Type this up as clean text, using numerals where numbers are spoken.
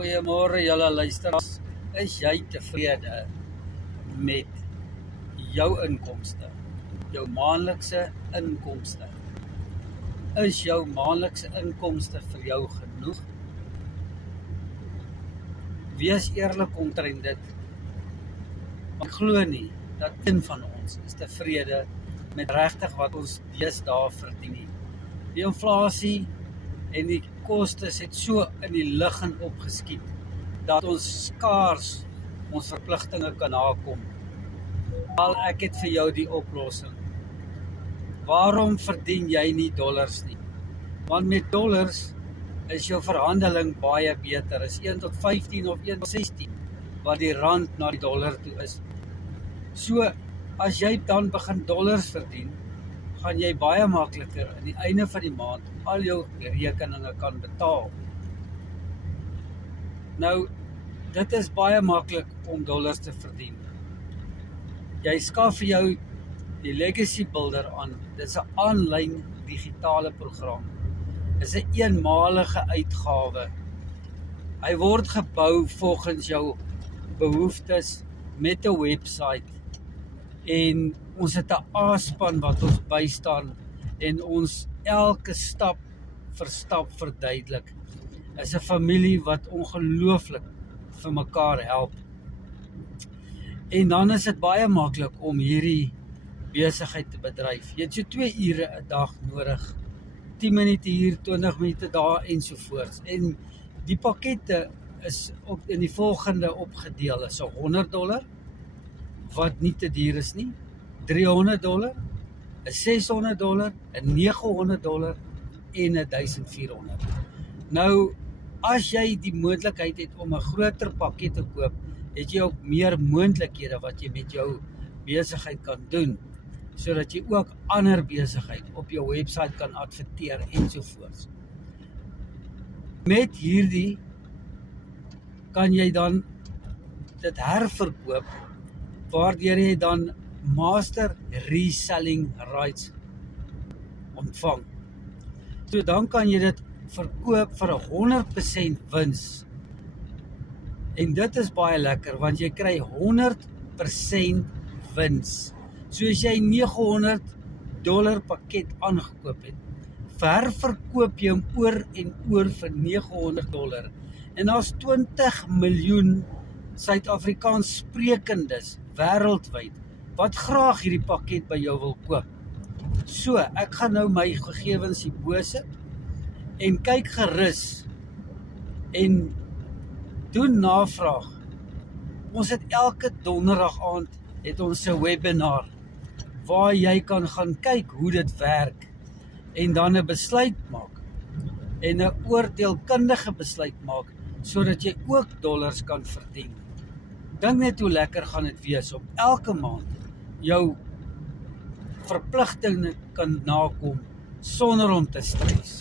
Goeiemôre julle luisteraars. Is jy tevrede met jou inkomste? Jou maandelikse inkomste? Is jou maandelikse inkomste vir jou genoeg? Wees eerlik omtrent dit. Ek glo nie dat een van ons is tevrede met regtig wat ons deesdae verdien nie. Die inflasie en die kostes het so in die lug en opgeskiet dat ons skaars ons verpligtinge kan nakom. Al ek het vir jou die oplossing. Waarom verdien jy nie dollars nie? Want met dollars is jou verhandeling baie beter. Is 1 tot 15 of 1 tot 16 wat die rand na die dollar toe is. So, as jy dan begin dollars verdien, gaan jy baie makliker aan die einde van die maand al jou rekeninge kan betaal. Nou, dit is baie maklik om dollars te verdien. Jy skaf vir jou die Legacy Builder aan. Dit is 'n aanlyn digitale program. Dit is 'n eenmalige uitgawe. Hy word gebou volgens jou behoeftes met 'n website. En ons het 'n A-span wat ons bystaan en ons elke stap vir stap verduidelik. Is 'n familie wat ongelooflik vir mekaar help. En dan is dit baie maklik om hierdie besigheid te bedryf. Jy het so 2 ure 'n dag nodig. 10 minute hier, 20 minute daar ensovoorts. En die pakkette is in die volgende opgedeel. Is $100 wat nie te duur is nie, $300, $600, $900 en $1,400. Nou, as jy die moontlikheid het om 'n groter pakket te koop, het jy ook meer moontlikhede wat jy met jou besigheid kan doen, sodat jy ook ander besigheid op jou website kan adverteer ensovoorts. Met hierdie kan jy dan dit herverkoop, waardeur jy dan master reselling rights ontvang. So dan kan jy dit verkoop vir 100% wins. En dit is baie lekker, want jy kry 100% wins. So as jy $900 pakket aangekoop het, verkoop jy hom oor en oor vir $900. En daar's 20 miljoen Suid-Afrikaans sprekendes wêreldwyd wat graag hierdie pakket by jou wil koop. So, ek gaan nou my gegevens hierbo sit en kyk gerus en doen navraag. Ons het elke donderdag aand het ons 'n webinar waar jy kan gaan kyk hoe dit werk en dan 'n besluit maak en 'n oordeelkundige besluit maak sodat jy ook dollars kan verdien. Dink net hoe lekker gaan dit wees om elke maand jou verpligtinge kan nakom sonder om te stres.